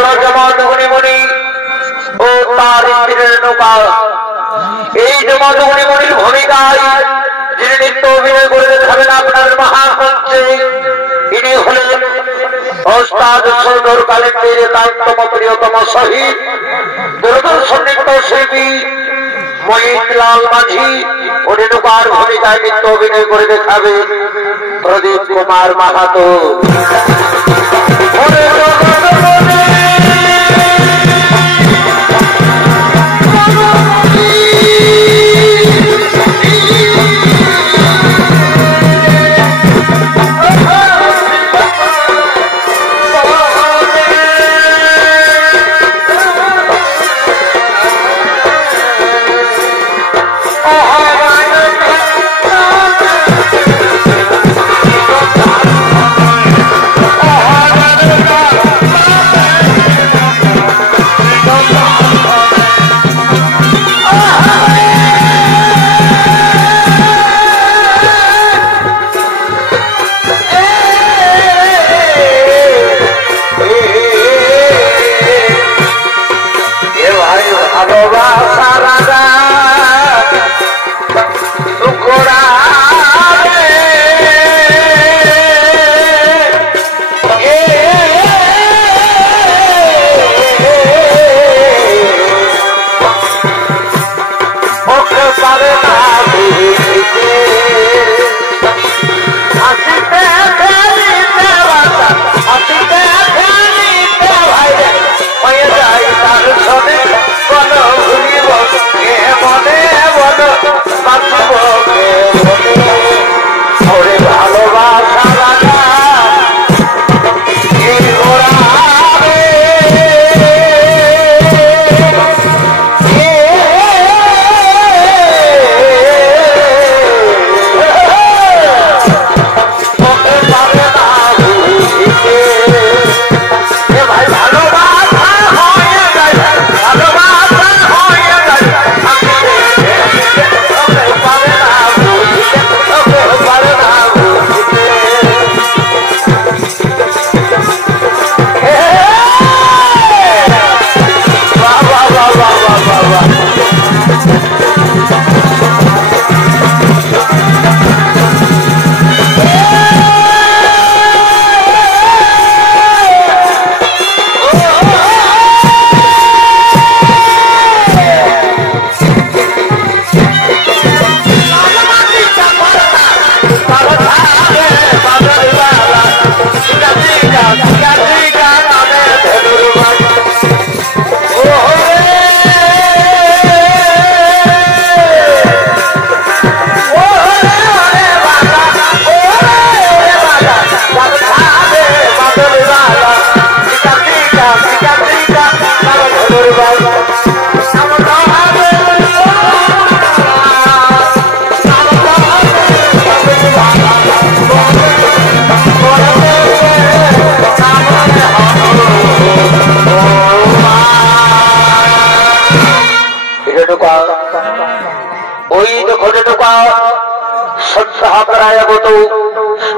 হলো যেমন গুণিমণি ও তার স্ত্রীর নৌকা। এই যেমন গুণিমণির ভূমিকায় যিনি নৃত্য অভিনয় করে দেখাবেন আপনার মহামঞ্চে, ইনি হলেন ওস্তাদ সুন্দর কালেন্দ্রের তারতম প্রিয়তম শহীদ দূরদর্শন নৃত্য শিল্পী মহিতলাল মাঝি। ও রেণুকার ভূমিকায় নৃত্য অভিনয় করে দেখাবে প্রদীপ কুমার মাহাতো।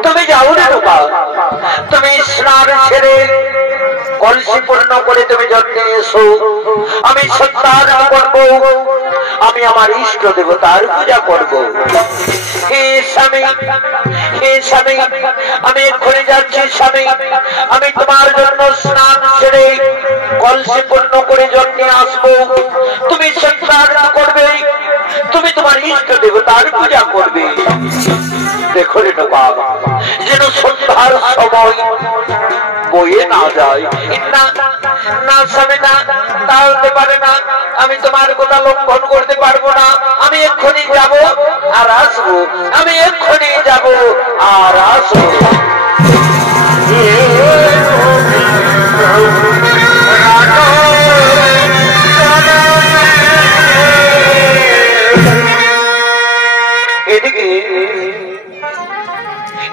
তুমি যাও না রূপা, তুমি স্নান ছেড়ে কলসি পূর্ণ করে তুমি যত্নে এসো। আমি সত্যার্থ করব, আমি আমার ইষ্ট দেবতার পূজা করব। হে স্বামী, হে স্বামী, আমি এক্ষুনি যাচ্ছি স্বামী। আমি তোমার জন্য স্নান ছেড়ে কলসি পূর্ণ করে যত্নে আসবো। তুমি সত্যার্থ করবে, তুমি তোমার ইষ্ট দেবতার পূজা করবে। দেখো রে বাবা, যেন সন্ধ্যার সময় বয়ে না যায়। না না স্বামী, না, তা হতে পারে না। আমি তোমার কথা লঙ্ঘন করতে পারবো না। আমি এক্ষুনি যাব আর আসবো, আমি এক্ষুনি যাব আর আসবো। এদিকে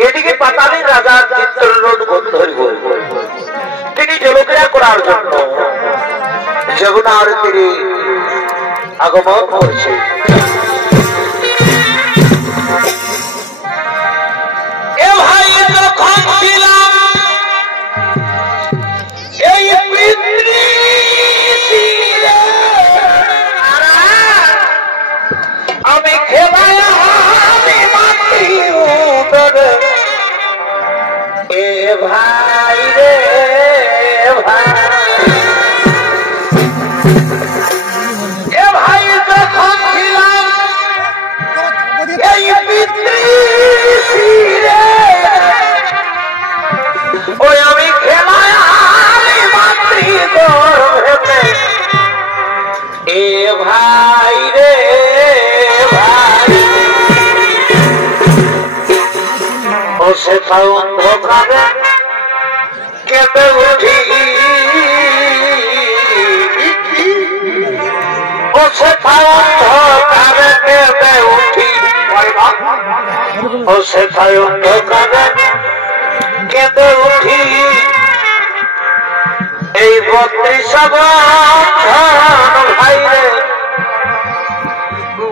এদিকে পাতালের রাজা চিত্ররোধ গন্ধর্ব তিনি জলক্রিয়া করার জন্য যমুনার তীরে আগমন করছে। এই ভাই রে ভাই ভাই যখন ছিলাম এই পিতৃশিরে ওই আমি খেলায় মাতৃগর্ভে এ ভাই রে ভাই ও সেটা অন্ধকারে কেঁদে উঠি ও সেটা অন্ধকারে কেঁদে উঠি ও সেটা অন্ধকারে কেঁদে উঠি এই 32 ভাই রে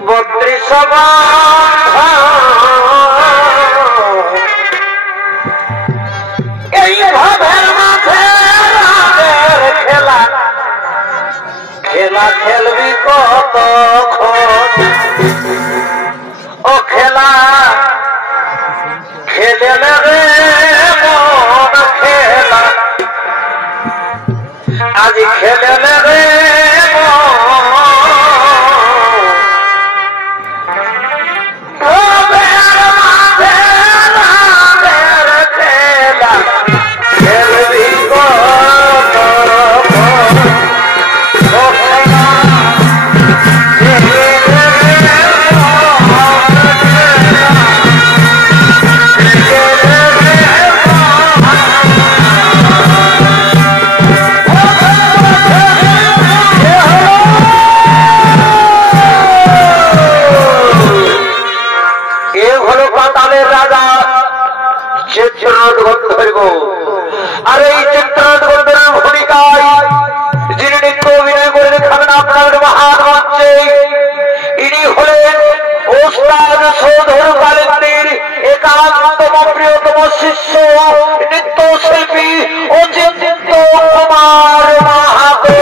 32 এই ভাবের মাঝে খেলা খেলা খেলবি কতক্ষণ ও খেলা খেলে রে মন খেলা আজি খেলে রে আর এই চিত্রগন্ধের ভূমিকায় যিনি নৃত্য অভিনয় করে দেখাবেন আপনার মহান মঞ্চে ইনি হলেন ওস্তাদ সৌধর কালেন্দ্রের একান্তম প্রিয়তম শিষ্য নৃত্য শিল্পী অজিত কুমার মাহাতো।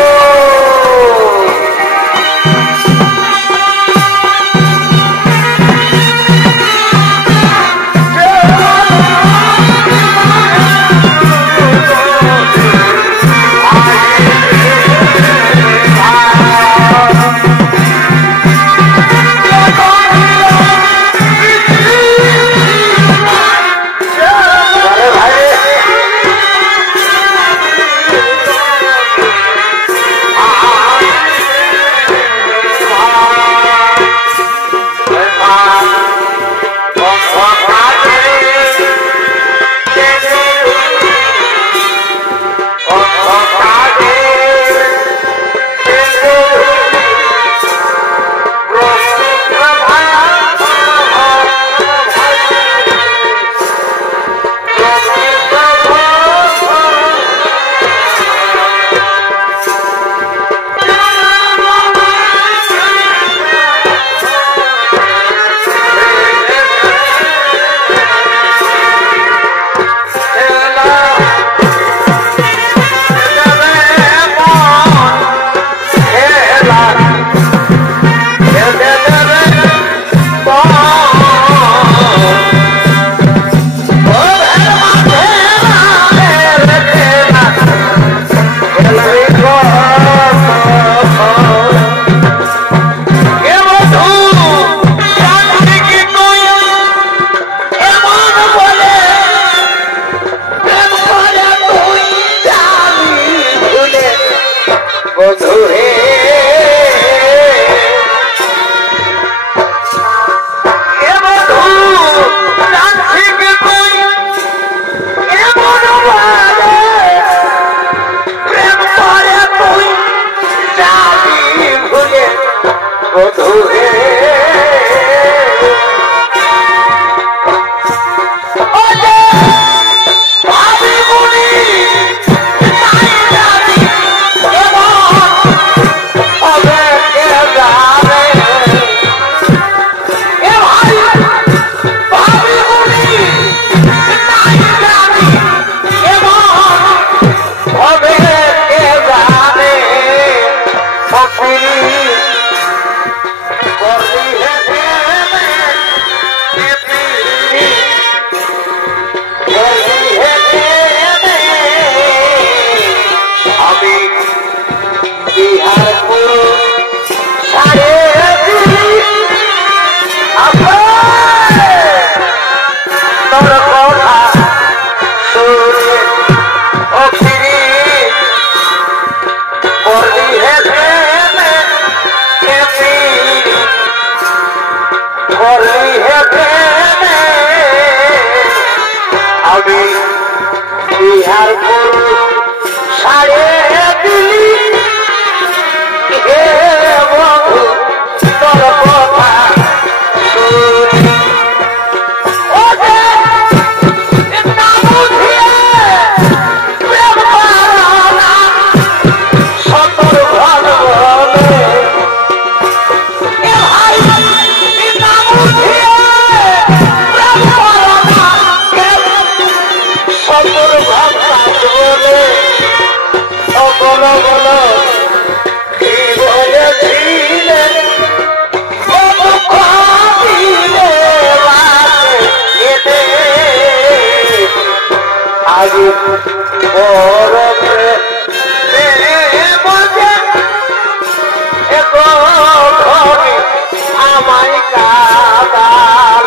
Yeah. বলো বলো কি বলেছিলে আগে বড় আমায় কাদাল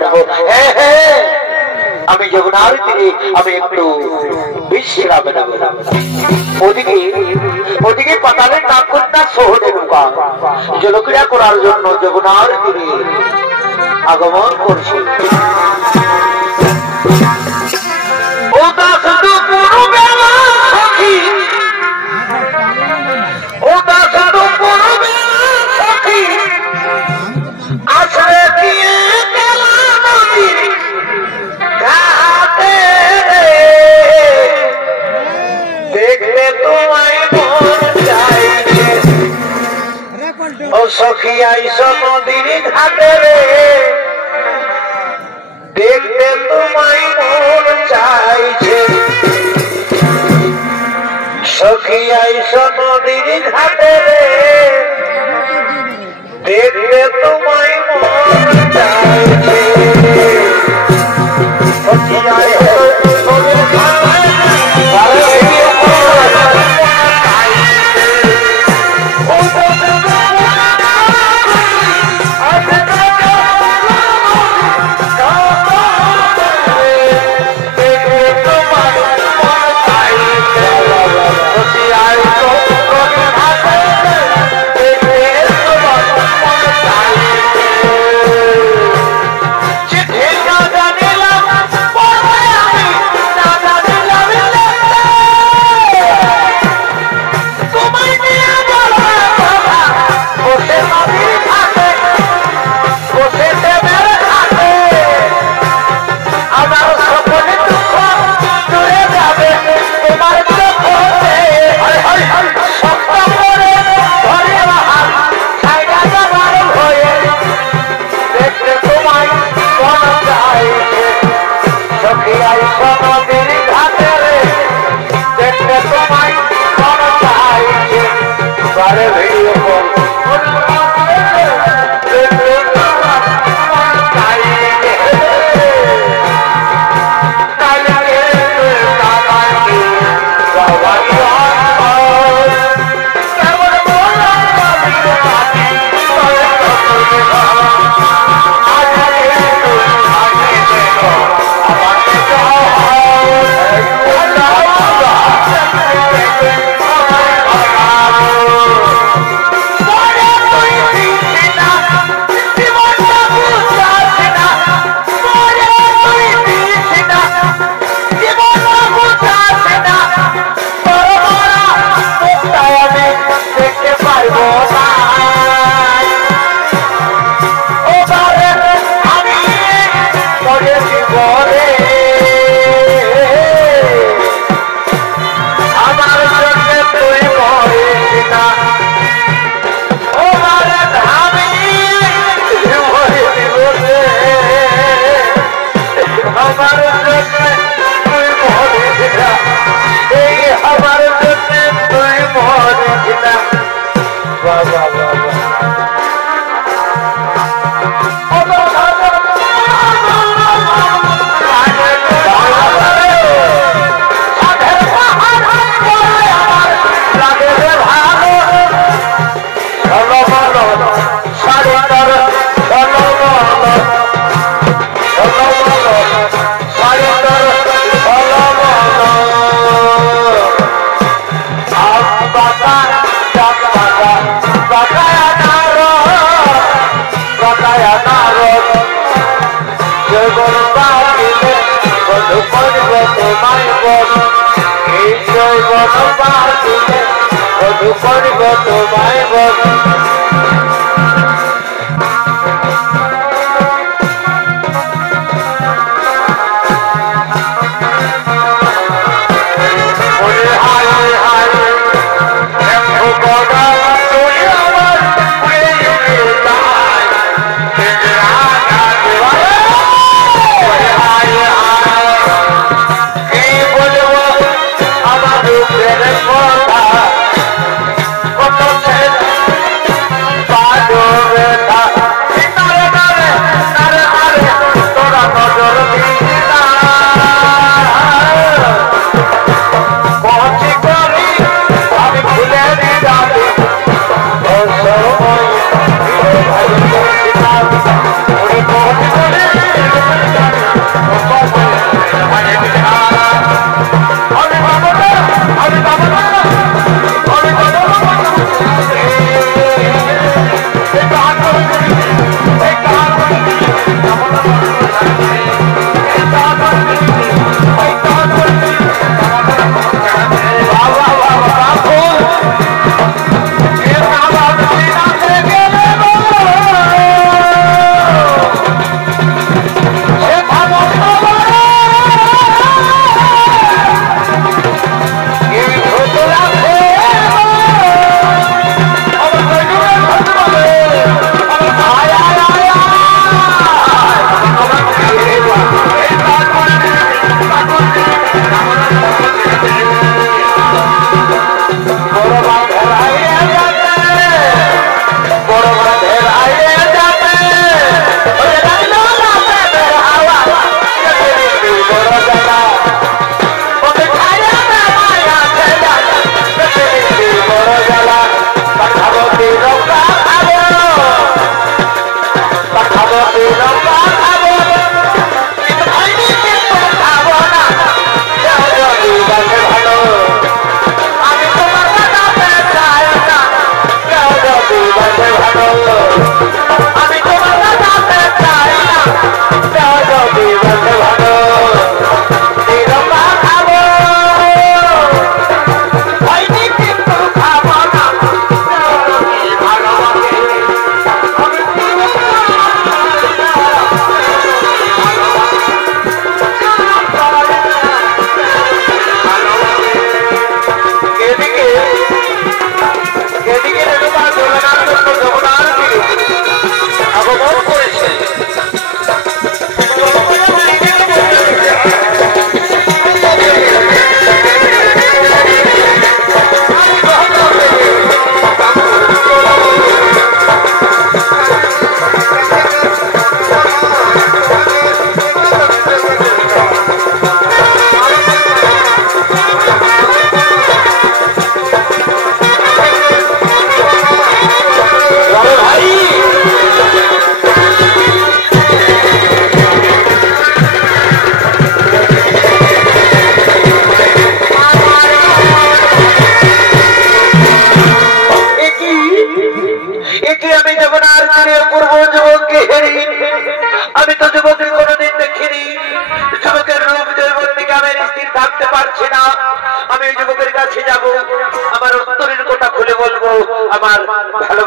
নেব। হ্যাঁ হ্যাঁ, আমি যমুনার তীরে আমি একটু বিশ্রাম নেব। ওদিকে ওদিকে পাতালের নাগকন্যা শহরে নৌকা জলক্রিয়া করার জন্য যমুনার তীরে আগমন করছে। সখী আইস নদীর ঘাটে রে, দেখতে তোমায় মন চাইছে। সখী আইস নদীর ঘাটে রে, দেখতে তোমায় মন চাইছে। সখী আইস নদীর ঘাটে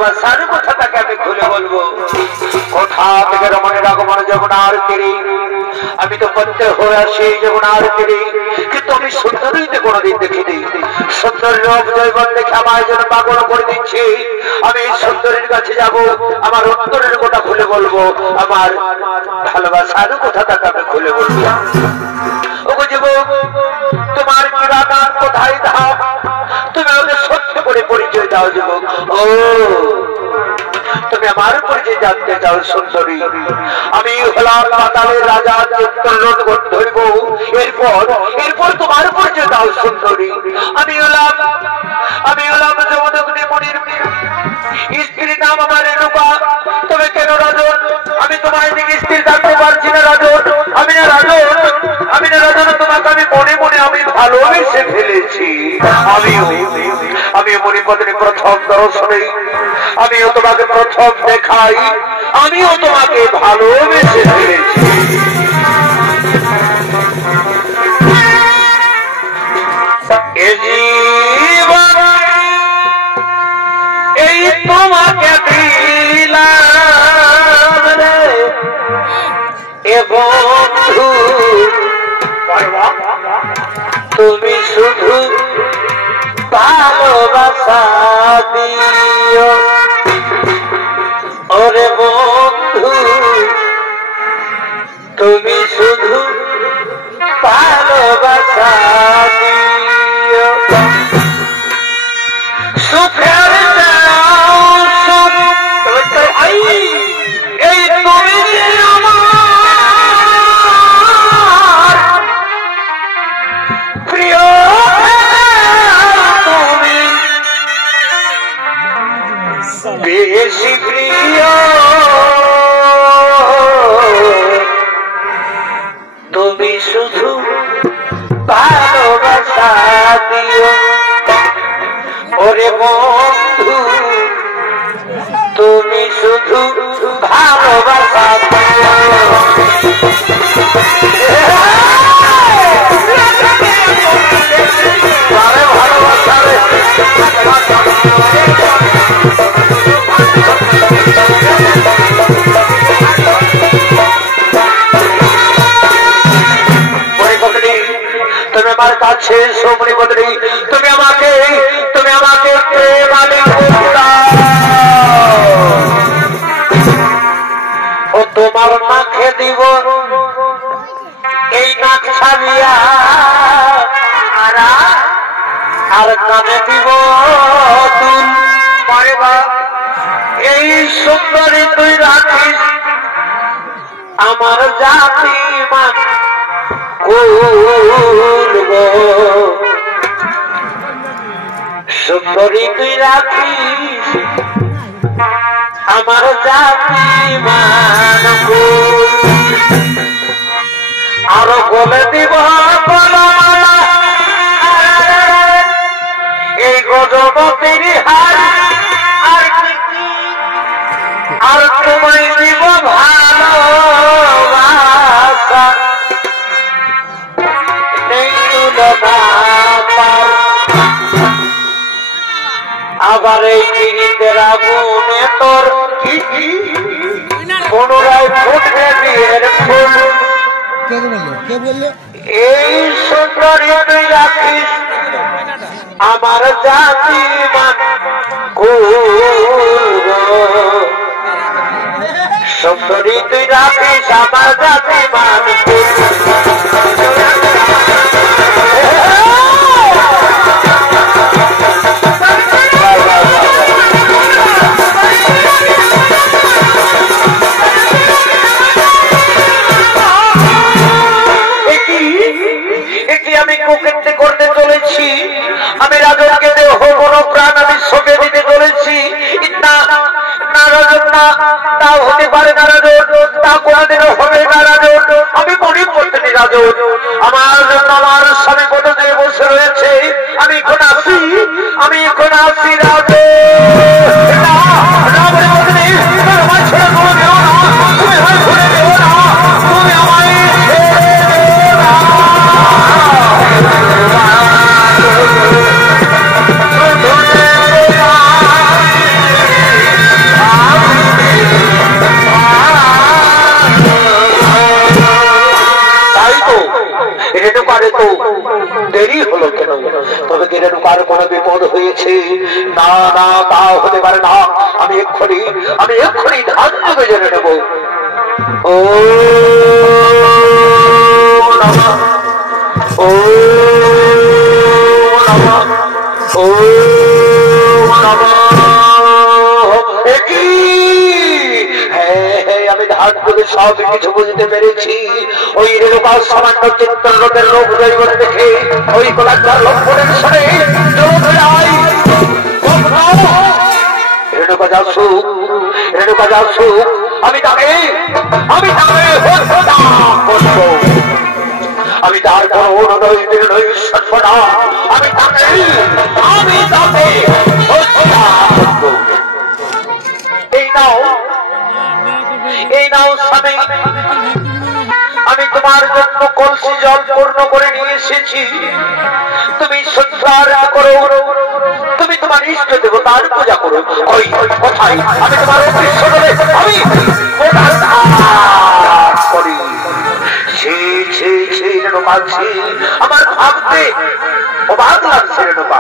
ভালোবাসার কথাটাকে আমি খুলে বলবো। কোথা থেকে রমণের আগমন যমুনার তীরে, আমি তো প্রত্যেক হয়ে আসি যমুনার তীরে, কিন্তু আমি সুন্দরীতে কোনোদিন দেখিনি। সুন্দরী রূপ জৈবন দেখে আমার যেন পাগল করে দিচ্ছে। আমি সুন্দরীর কাছে যাব, আমার অন্তরের কথা খুলে বলবো, আমার ভালোবাসার কথাটাকে আমি খুলে বলবো। ওগো যুবক, তোমার কিরানা কোথায় ধাপ, তুমি আমাদের সত্য করে পরিচয় দাও যুবক। ও তুমি আমার পরিচয় জানতে চাও সুন্দরী? আমি হলাম পাতালের রাজা চিত্তরণ ধরব। এরপর তোমার পরিচয় দাও সুন্দরী। আমি হলাম যমদগ্নি মুনির স্ত্রী, নাম আমার রেণুকা। তবে কেন রাজন? আমি তোমার দিকে স্ত্রী থাকতে পারছি না রাজন। আমি না রাজন, তোমাকে আমি মনে মনে আমি ভালোবেসে ফেলেছি। আমিও মণিপদ্মে প্রথম দর্শনে, আমিও তোমাকে প্রথম দেখাই, আমিও তোমাকে ভালোবেসে ফেলেছি। এই তোমাকে দিলাম রে এ বন্ধু, তুমি শুধু ভালোবাসা দিও। ওরে বন্ধু, তুমি শুধু ভালোবাসা দিও। সুখের এই তুমি আমার প্রিয়, তুমি বেশি প্রিয়, তুমি শুধু ভালোবাসা দিও। ওরে বন্ধু, তুমি শুধু ভালোবাসা দিও। ভালোবাসা রে তুমি আমার কাছে এসো মণিপদ্মে, তুমি আমাকে প্রেমালি ও তোমার নাকে দিব এই নাক ছাড়িয়া, আর কানে দিব তুল। এই সুন্দরী তুই রাখিস আমার জাতি মান সুন্দরী তুই রাখিস আমার জাতি মান, আরো বলে দিব এই গজপতির হার, আর তোমায় দিব ভালোবাসা নেই তুলনা। আবার এই গিরিতের আগুনে তোর পুনরায় ফুটবে বিয়ের ফুল। এই সুন্দরী তুই রাখিস আমার জাতি মান, সুন্দরী তুই রাখিস আমার জাতি মান। আমি কুকীর্তি করতে চলেছি, আমি রাজনকে দেহ মন প্রাণ আমি সঁপে দিতে চলেছি। না রাজন, না, তা হতে পারে না রাজন, তা কোনদিনও হবে না রাজন। দেরি হলো কেন? তবে কি রেণুকার কোনো বিপদ হয়েছে? না না, তা হতে পারে না। আমি এক্ষুনি ধান যুগে জেনে নেব। ও নমঃ, ও নমঃ, ও নমঃ। আমি ধান যুগে সব কিছু বুঝতে পেরেছি। ওই রেণুকার সামান্য চিত্ররথের লোক জৈবন দেখে ওই কোলাকার লক্ষণের সরে রেণুকা যাসু, আমি তাকে হত্যা করব। আমি তার কোনো অনুনয় নির্ণয় সত্য না, আমি তাকে হত্যা করব। এই নাও স্বামী, আমি তোমার জন্য কলসি জল পূর্ণ করে নিয়ে এসেছি। তুমি সৎকার করো, তুমি তোমার ইষ্ট দেবতার পূজা করো। ওই কোথায় আমি তোমার উদ্দেশ্য বলে আমি করি। আমার ভাবতে অবাক লাগছে রেণুকা।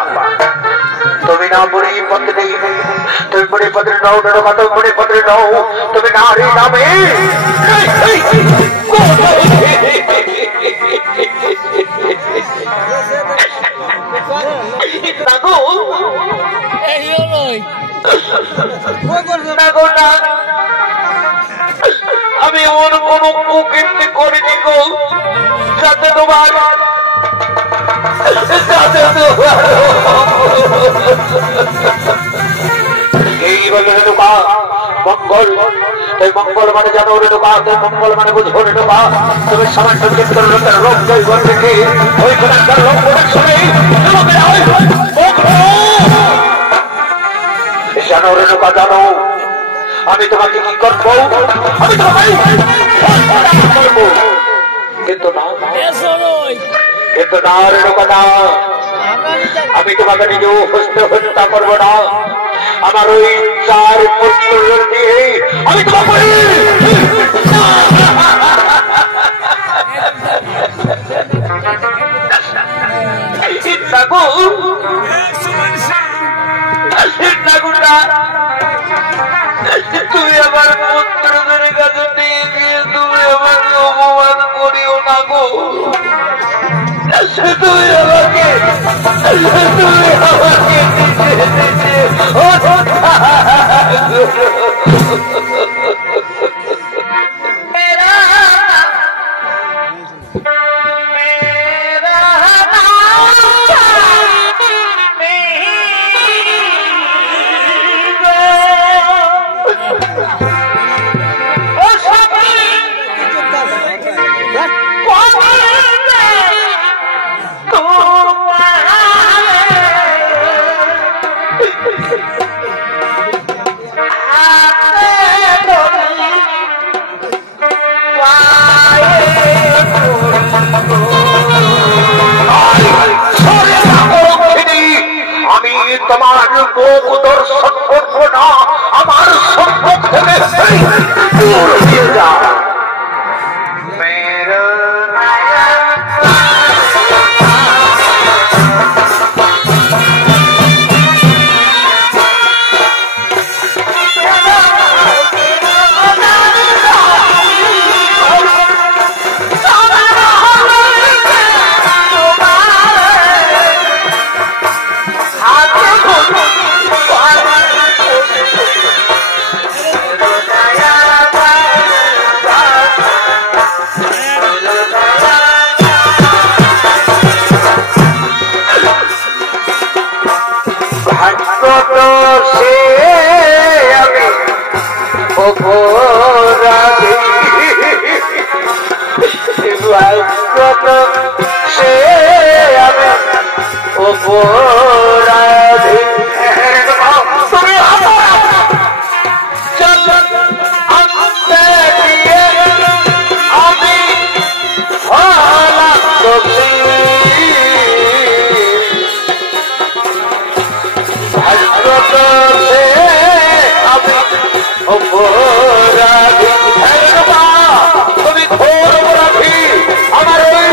তুমি না বুড়ি পত্নী, তুমি বুড়ি পত্নী নও রেণুকা, তুমি বুড়ি পত্নী নও, তুমি নারী নামে আমি এমন কোন কুকীর্তি করিনি গো, যাতে তোমার এই বলে রেণুকা মঙ্গল। এই মঙ্গল মানে জানো রেণুকা, মঙ্গল মানে বুঝবো রেণুকা। তুমি সামান্য চিত্ররথের রোগ জৈবন দেখে ওই কোলাকার লোক শুনে জানো রেণুকা, জানো আমি তোমাকে কি করবো? আমি তোমাকে করবো, কিন্তু না রেণুকা, না, আমি তোমাকে নিজেও হত্যা করবো না। আমার ওই 4 পুত্র দিয়ে আমি তোমাকে তুমি আমার পুত্রদের কাছে নিয়ে গিয়ে তুমি আমার অপমান করিও না গো। তুমি আমাকে তোমার মুখ দর্শন করবো না, আমার সম্পদ থেকে দূর হয়ে যা। তুমি ঘোর অপরাধী, আমার ওই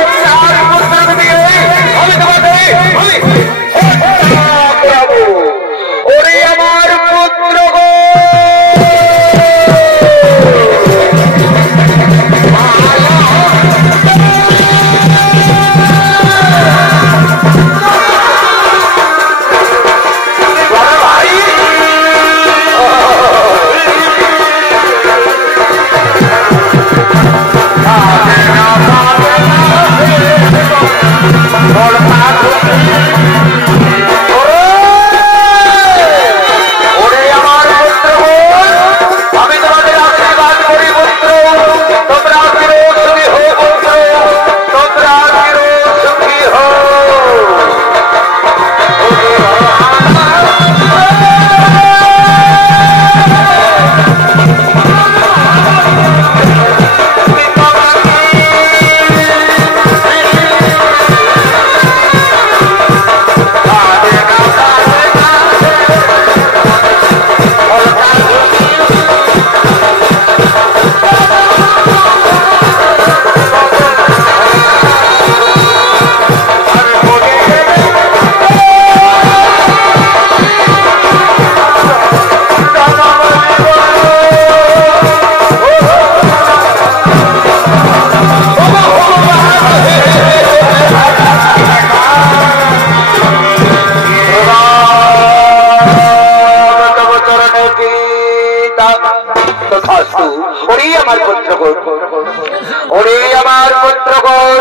আমার পুত্রগণ,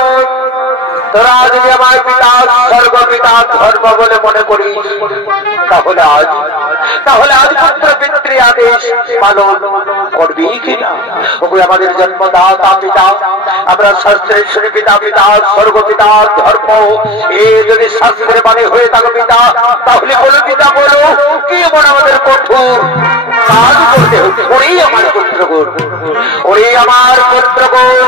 তোরা যদি আমার পিতা স্বর্গ পিতা ধর্ম বলে মনে করিস, তাহলে আজ পুত্র পিতৃ আদেশ পালন করবি কিনা? আমাদের জন্মদাতা পিতা, আমরা শাস্ত্রের শুনি পিতা পিতা স্বর্গ পিতা ধর্ম, এ যদি শাস্ত্রের মানে হয়ে থাকে পিতা, তাহলে বলো পিতা বলো কি এমন আমাদের কঠোর কাজ করতে হচ্ছে? ওরেই আমার পুত্রগণ, ওরেই আমার পুত্রগণ,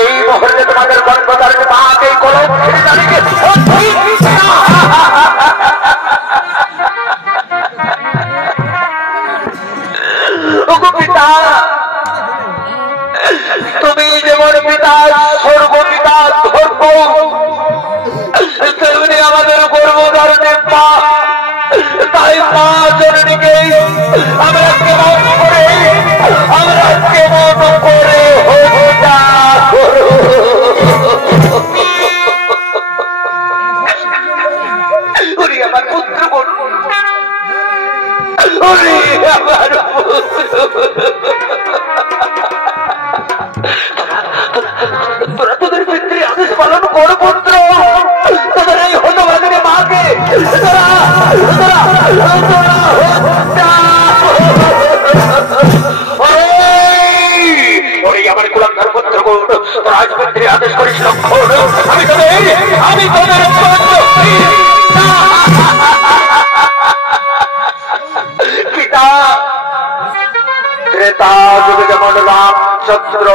এই মুহূর্তে তোমাদের গর্ভধার মাকে কলম ছেড়ে দাঁড়িয়ে পিতা, তুমি যেমন পিতা স্বর্গ পিতা ধর্ম, তেমনি আমাদের গর্ভধারণে মা, তাই মা জননীকে আমরা কেমন করে হত্যা করো। আমার পুত্র আমার তোরা তোদের পিতৃ আদেশ পালন কর পুত্র, তোদের এই হতভাগিনী মাকে আমার কুলাঙ্গার পুত্র রাজপুত্রী আদেশ করিস লক্ষণ, আমি তোদের পিতা ত্রেতা যুগে যেমন রামচন্দ্র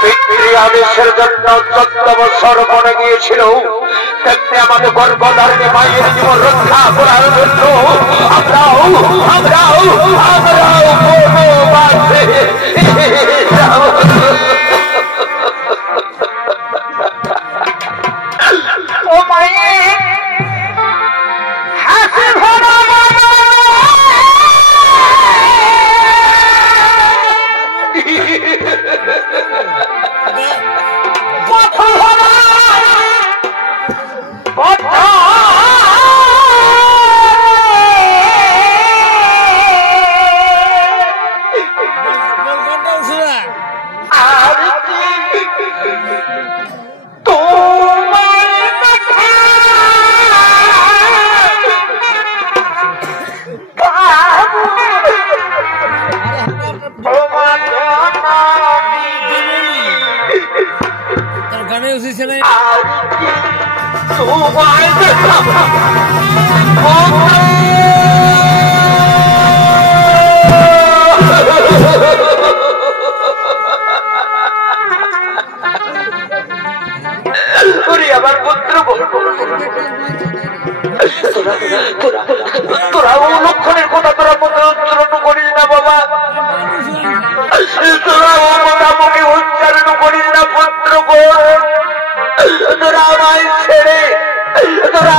পিতৃ আদেশের জন্য 14 বছর মনে গিয়েছিল, তেমনি আমাদের গর্ভধারণী মায়ের জীবন রক্ষা করার জন্য আমরাও আমার পুত্র তোরা লক্ষণের কথা তোরা উচ্চারণ করিস না বাবা, তোরা ও কথা মুখে উচ্চারণ করিস না পুত্র, তোরা আমায় ছেড়ে তোরা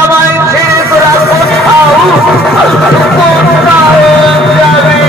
কোথাও যাবে।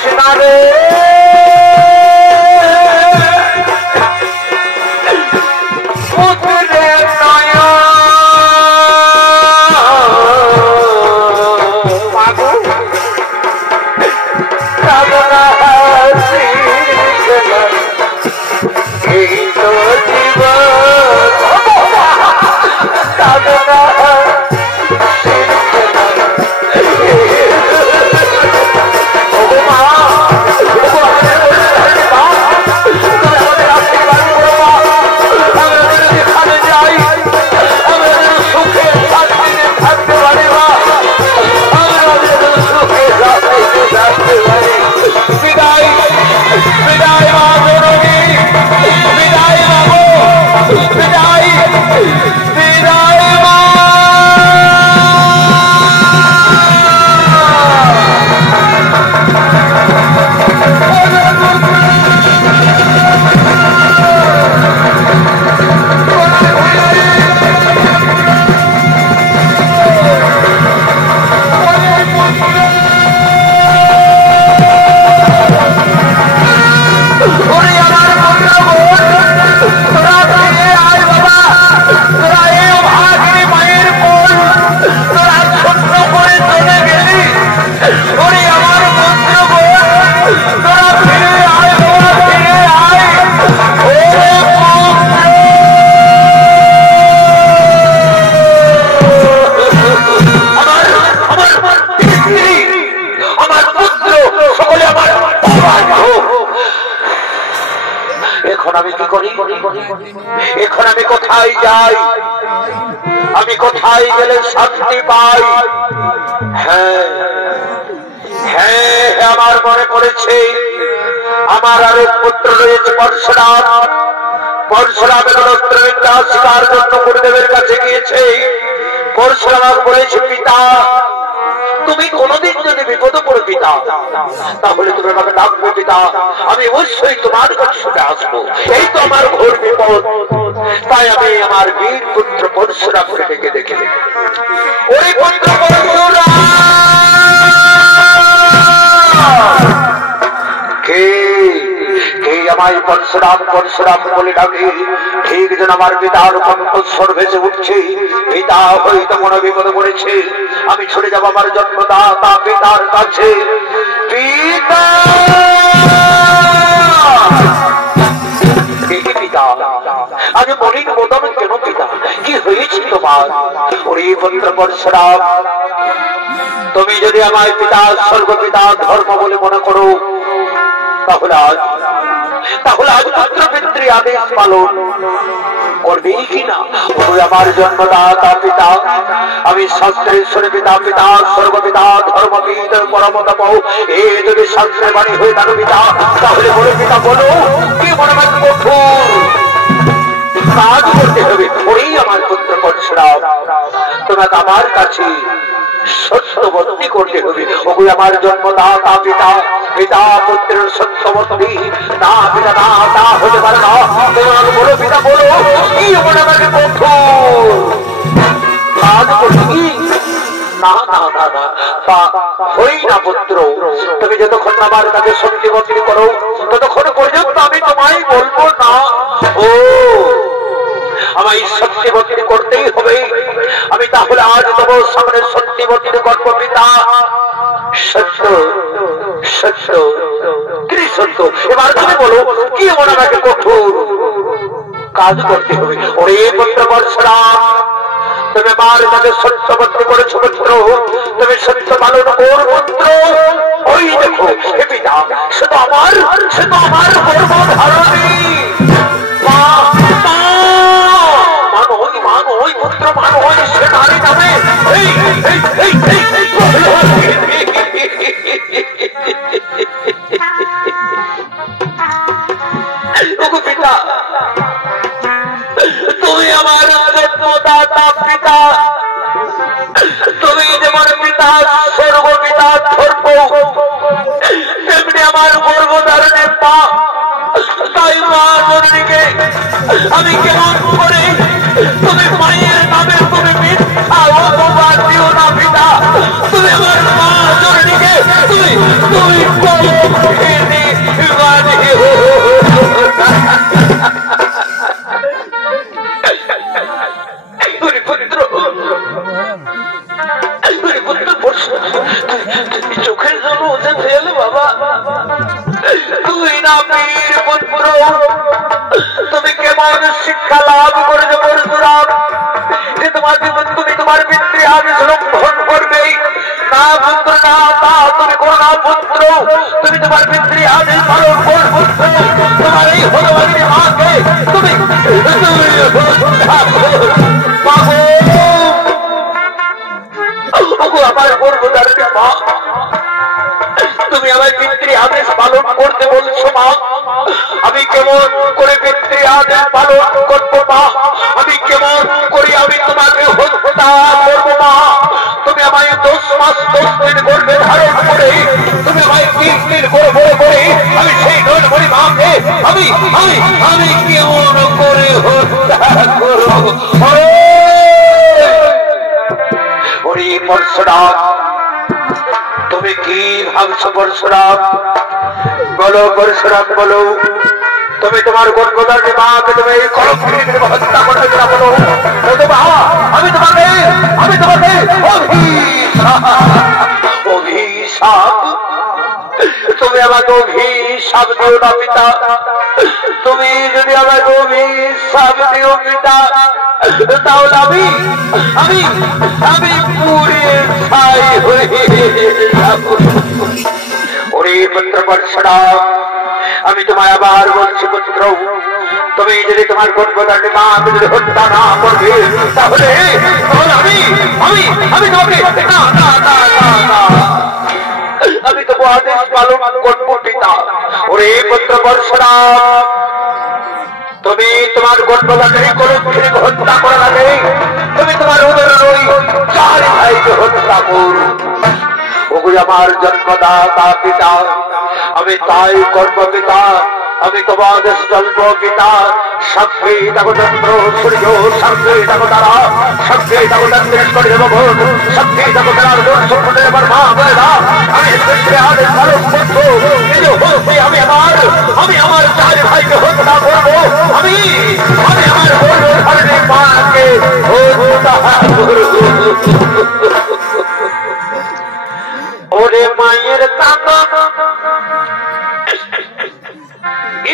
Krishna এখন আমি কি করি? এখন আমি কোথায় যাই? আমি কোথায় গেলে শান্তি পাই? হ্যাঁ হ্যাঁ, আমার মনে পড়েছে, আমার আরেক পুত্র রয়েছে পরশুরাম। পরশুরামের অস্ত্রবিদ্যা শিকার জন্য গুরুদেবের কাছে গিয়েছে। পরশুরাম বলেছে, পিতা তুমি কোনদিন যদি বিপদে পড়ে পিতা, তাহলে তুমি আমাকে ডাকবে পিতা, আমি অবশ্যই তোমার কাছে ছুটে আসবো। এই তো আমার ঘোর বিপদ। তাই আমি আমার বীর পুত্র পরশুরামকে ডেকে দেখে, ওই পুত্র পরশুরাম কে কে আমায় পরশুরাম পরশুরাম বলে ডাকে। ঠিক যেন আমার পিতার কণ্ঠস্বর ভেসে উঠছে। পিতা হয়তো মনে বিপদে পড়েছে। আমি ছুটে যাব আমার জন্মদাতা পিতার কাছে। পিতা পিতা আজ মলিন বদন কেন পিতা? কি হয়েছে তোমার? ওরে পুত্র পরশুরাম, তুমি যদি আমায় পিতা স্বর্গপিতা ধর্ম বলে মনে করো, তাহলে আজ পুত্র পিতৃ আদেশ পালন করবে কিনা? আমার জন্মদাতা পিতা, আমি শাস্ত্রেশ্বর পিতা, পিতা স্বর্গপিতা ধর্মপিত পরমতম, এ যদি শাস্ত্রের বাণী হয়ে থাকে পিতা, তাহলে বলে পিতা বলো কি মনে হয় কঠোর কাজ করতে হবে। ওই আমার পুত্র পরশুরাম, তোমাকে আমার কাছে সত্যবর্তী করতে হবে। ওগুলো আমার জন্মদাতা পিতা, পিতা পুত্রের সত্যবর্তী না পিতা, না তা হতে পারে না। তোমাকে বলো পিতা বলো কি মনে আমাকে কঠোর কাজ করছি কি? না না না না, তা হই না পুত্র। তুমি যতক্ষণ আমার কাছে সত্যবর্তী করো, ততক্ষণ পর্যন্ত আমি তোমায় বলবো না। ও আমায় সত্যবর্তী করতেই হবে। আমি তাহলে আজ তোমার সামনে সত্যবর্তী করব পিতা। সত্য সত্য কি সত্য? এবার তুমি বলো কি মনে আমাকে কঠোর কাজ করতে হবে। ওরে পুত্র পরশুরাম, তুমি আমার কাছে সত্যবর্তী করেছো পুত্র, তুমি সত্য পালন কর পুত্র। ওই দেখো হে পিতা, সে তো আমার গর্ব ধারণী। পুত্র মান হয় সে নারী যাবে। পিতা তুমি আমার জন্মদাতা পিতা, তুমি যেমন পিতা স্বর্গপিতা ধর্ম, তেমনি আমার গর্ভধারণে মা। তাই মা জননীকে আমি কেমন করে তুমি মায়ের নামে তুমি মিথ্যা অপবাদ দিও না পিতা। তুমি আমার মা জননীকে তুমি চোখের জন্য ওদের ফেলে বাবা। তুই না বীর পুত্র, তুমি কেমন শিক্ষা লাভ করেছো পরশুরাম যে তুমি তোমার পিতৃ আদেশ লঙ্ঘন করবে? না পুত্র না, তা তুমি করো না পুত্র। তুমি তোমার পিতৃ আদেশ পালন কর পুত্র। তোমার এই ভগবানের মাকে তুমি আমার গর্ভধারণী মা, তুমি আমার পিতৃ আদেশ পালন করতে বলছো মা। আমি কেমন করে পিতৃ আদেশ পালন করবো মা? আমি কেমন করে আমি তোমাকে হত্যা করবো মা? তুমি আমায় 10 মাস 10 দিন গর্ভে ধারণ করে তুমি আমায় 3 দিন গর্ভে করে আমি সেই নয়নমণি মাকে আমি আমি আমি কেমন করে হত্যা করবো? ওরে পরশুরাম, তুমি কি ভাবছো পরশুরাম? বলো পরশুরাম বলো, তুমি তোমার গর্ভধারণী মাকে তুমি এই কলঙ্কিত হত্যা করতে কিনা বলো? আমি তোমাকে অভিশাপ, তুমি আমাকে অভিশাপ দিও না পিতা। তুমি যদি আমাকে অভিশাপ দিও পিতা, তাহলে আমি আমি আমি পুড়িয়ে ছাই হয়ে যাব। ওরে পুত্র পরশুরাম, আমি তোমায় আবার বলছি পুত্র, তুমি যদি তোমার গর্ভধারী মাকে যদি হত্যা না করবে তাহলে আমি তোমাকে আমি তো আদেশ পালন করবো পিতা। ওরে পুত্র পরশুরাম, তুমি তোমার গর্ভধারী কলঙ্কিনী হত্যা করার আগে তুমি তোমার উদরের ওই 4 ভাইকে হত্যা করো। ওগুলো আমার জন্মদাতা পিতা, আমি তাই করব পিতা। আমি তোমার জন্ম পিতা। সাক্ষী থাকো চন্দ্র সূর্য, সাক্ষী থাকো তারা, সাক্ষী থাকো চন্দ্রেশ্বরী ভগবান, সাক্ষী থাকো তারার সুপুত্রের আমার মা বলেরা। আমি আদেশ পালন করবো। আমি আমার 4 ভাইকে হত্যা করবো। আমি আমার গর্ভধারিণী মাকে হত্যা করবো। ওরে মায়ের কাকা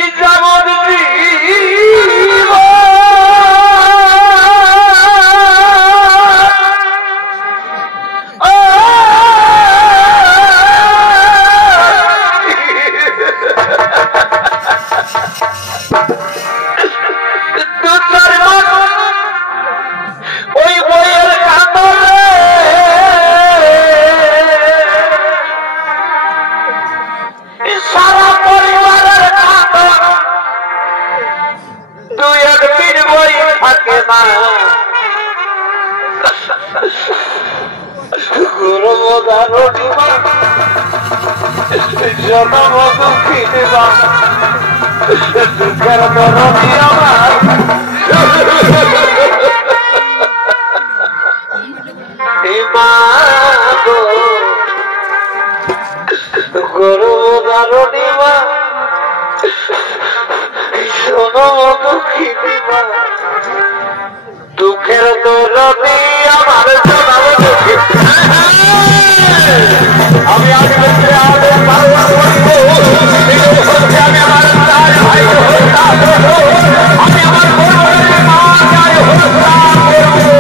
ইজামত জীব ওই বইয়ের কাতরে সারা পরিবারের কাতর, 2-1 বই থাকে না। গর্ভধারণী মা জনম দুঃখিনী মা, দুঃখের ধরণী আমার মা গো, গর্ভধারণী মা জনম দুঃখিনী মা, দুঃখের ধরণী আমার জনম দুঃখিনী। আমি আজ আদেশ পালন করবো। আমি আমার 4 ভাইকে হত্যা করবো। আমি আমার গর্ভধারী মাকে হত্যা করবো।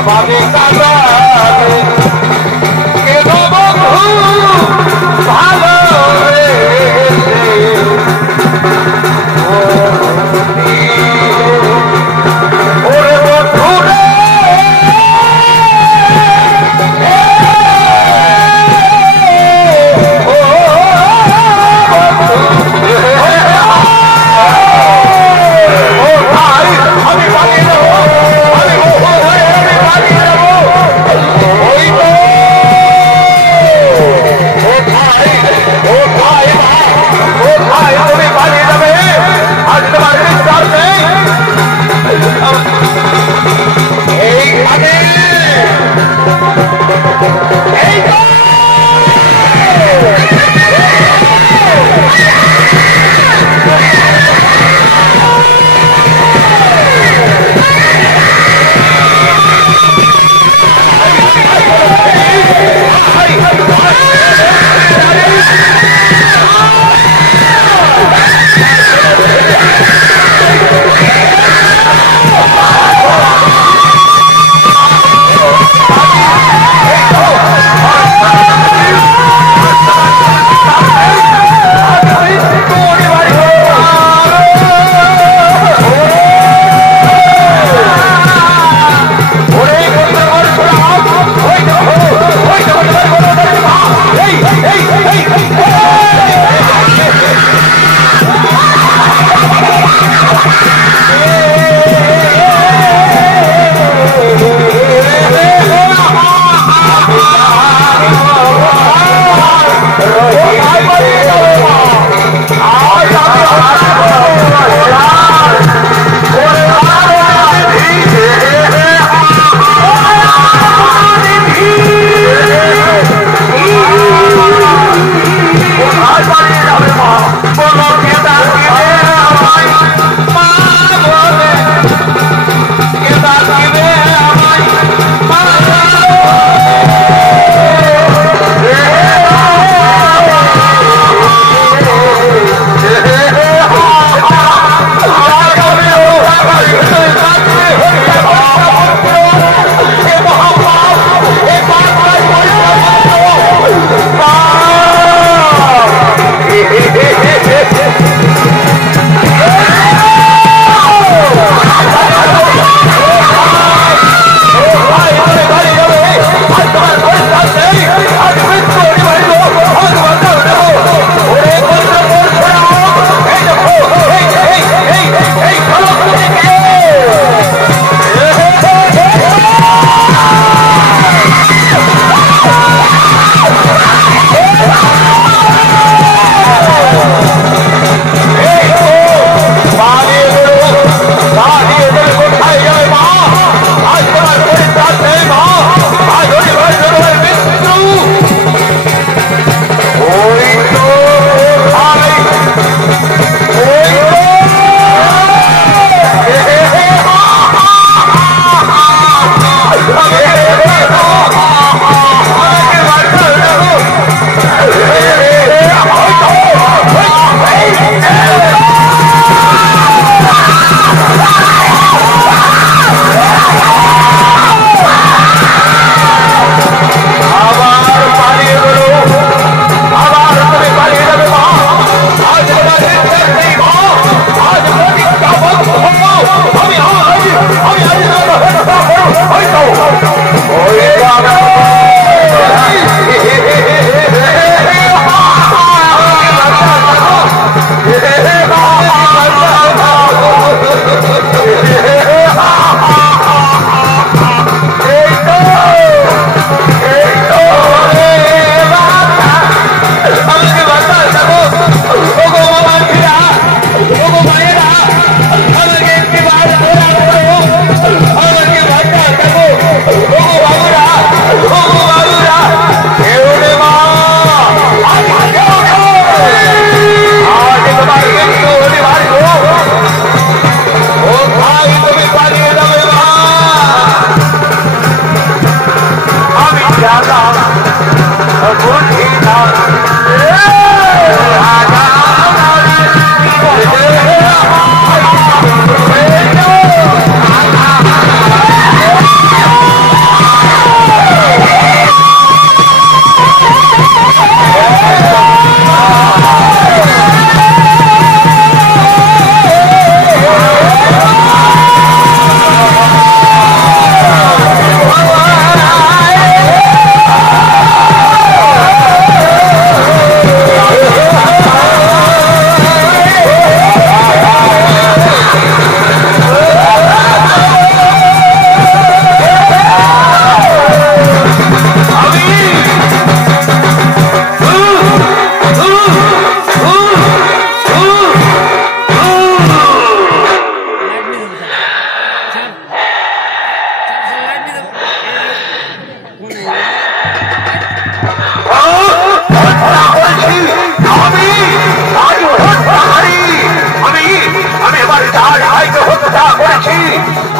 আমাকে কাঁদাবে কেন বন্ধু ভালোবেসে ওরে বন্ধু রে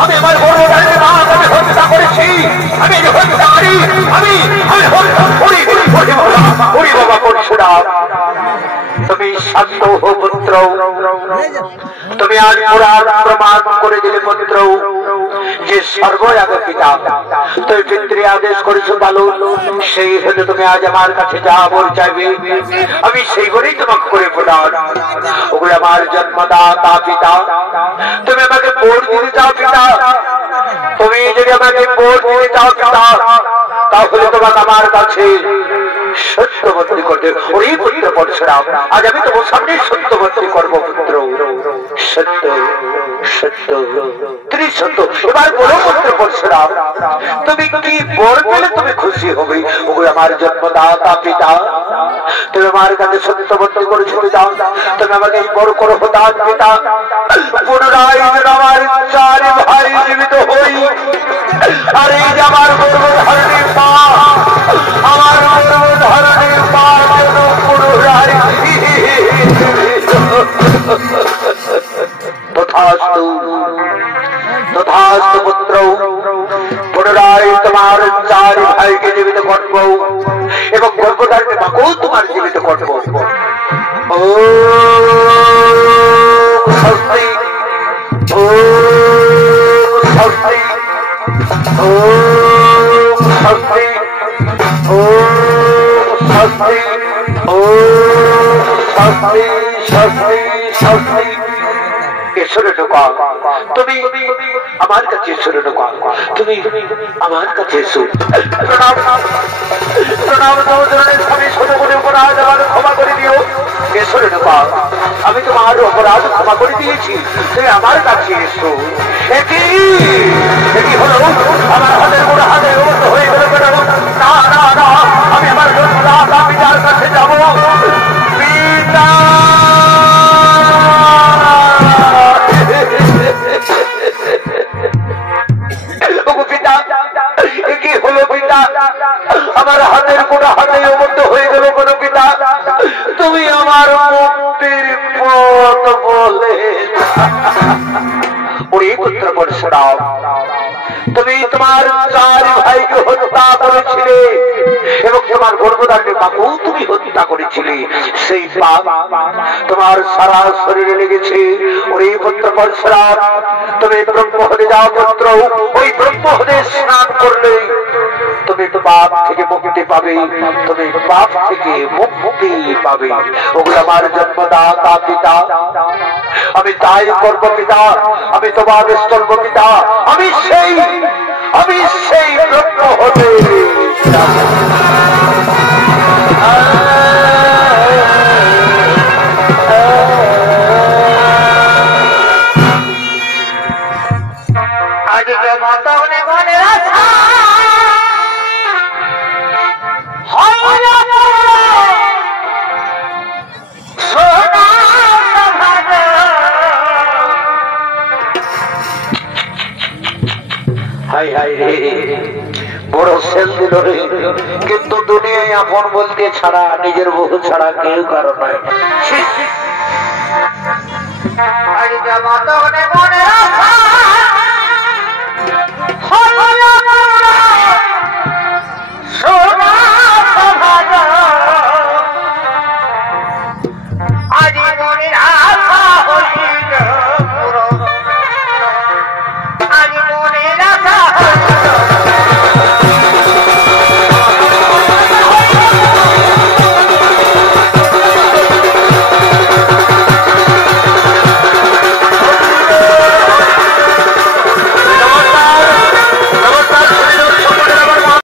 আমি আমার গর্ভধারিণী মা আমি হত্যা করেছি, আমি হত্যাকারী, আমি হত্যা করি বাবা পরশুরাম। তুমি শান্ত হো পুত্র, তুমি আজ পুরাণ প্রমাণ করে দিলে পুত্র যে সর্বয়াগ পিতা, তুমি পিতৃ আদেশ করেছো বালু, সেই হলে তুমি আজ আমার কাছে যা বল চাইবে আমি সেই বলেই তোমাকে করে প্রদান। ওগুলো আমার জন্মদাতা পিতা, তুমি আমাকে বোর দিতে চাও পিতা, তুমি যদি আমাকে বোর দিতে চাও পিতা তাহলে তোমাকে আমার কাছে সত্যবর্তী করতে। ওই পুত্র পরশুরাম, আজ আমি তোমার সামনে সত্যবর্তী করবো পুত্র। সত্য সত্য ত্রিসত্য। এবার বলো পুত্র পরশুরাম, তুমি কি বর পেলে তুমি খুশি হবে? ওগুলো আমার জন্মদাতা পিতা, তুমি আমার কাছে সত্যবর্তী করেছো পিতা, তুমি আমাকে এই বড় করো দান পিতা। পুনরায় আমার চার ভাই জীবিত হই, আর এই যে আমার গর্ভধারিণী মা, আমার গর্ভধারিণী মা যেন পুনরায় তথাস্তু তথাস্তু পুত্র। পুনরায় তোমার চার ভাইকে জীবিত করব এবং গর্ভধারিণী মাকেও তোমার জীবিত করব। ও স্বস্তি, ও স্বস্তি, ও স্বস্তি, ও স্বস্তি, ও স্বস্তি, স্বস্তি, স্বস্তি। ঈশ্বরে ঢোকা, তুমি আমার কাছে ঈশ্বরে ঢোকা, তুমি আমার কাছে এসো। প্রণাম প্রণাম তোমাদের স্বামী ছোট করে অপরাধ আমার ক্ষমা করে দিও। ঈশ্বরে ঢোকা, আমি তোমার অপরাধ ক্ষমা করে দিয়েছি, তুমি আমার কাছে এসো। একই হলো আমার হাতের গোড়া হাতের মতো হয়ে গেল কেন? না না না, আমি আমার জন্মদাতা পিতার কাছে যাবো। পিতা কি হলো পিতা? আমার হাতের গোড়া হাতের মতো হয়ে গেল কোন পিতা? তুমি আমার মুক্তির পথ বলে ওই পুত্র পরশুরাম, তুমি তোমার চার ভাইকে হত্যা করেছিলে এবং তোমার গর্ভধারিণী মাকেও তুমি হত্যা করেছিলে। সেই পাপ তোমার সারা শরীরে লেগেছে। ওই পুত্র পরশুরাম, তুমি ব্রহ্মহদে যাও পুত্র, ওই ব্রহ্মহদে স্নান করলে তুমি পাপ থেকে মুক্তি পাবে, তুমি পাপ থেকে মুক্তি পাবে। ওগুলো আমার জন্মদাতা পিতা, আমি তাই করবো পিতা, আমি তোমার স্তল্প পিতা, আমি সেই ব্রহ্মহদে আজকে মাতা মনে রাখা বড় সেল দিল রে, কিন্তু দুনিয়ায় আপন বলতে ছাড়া নিজের বহু ছাড়া কেউ কারো নয়।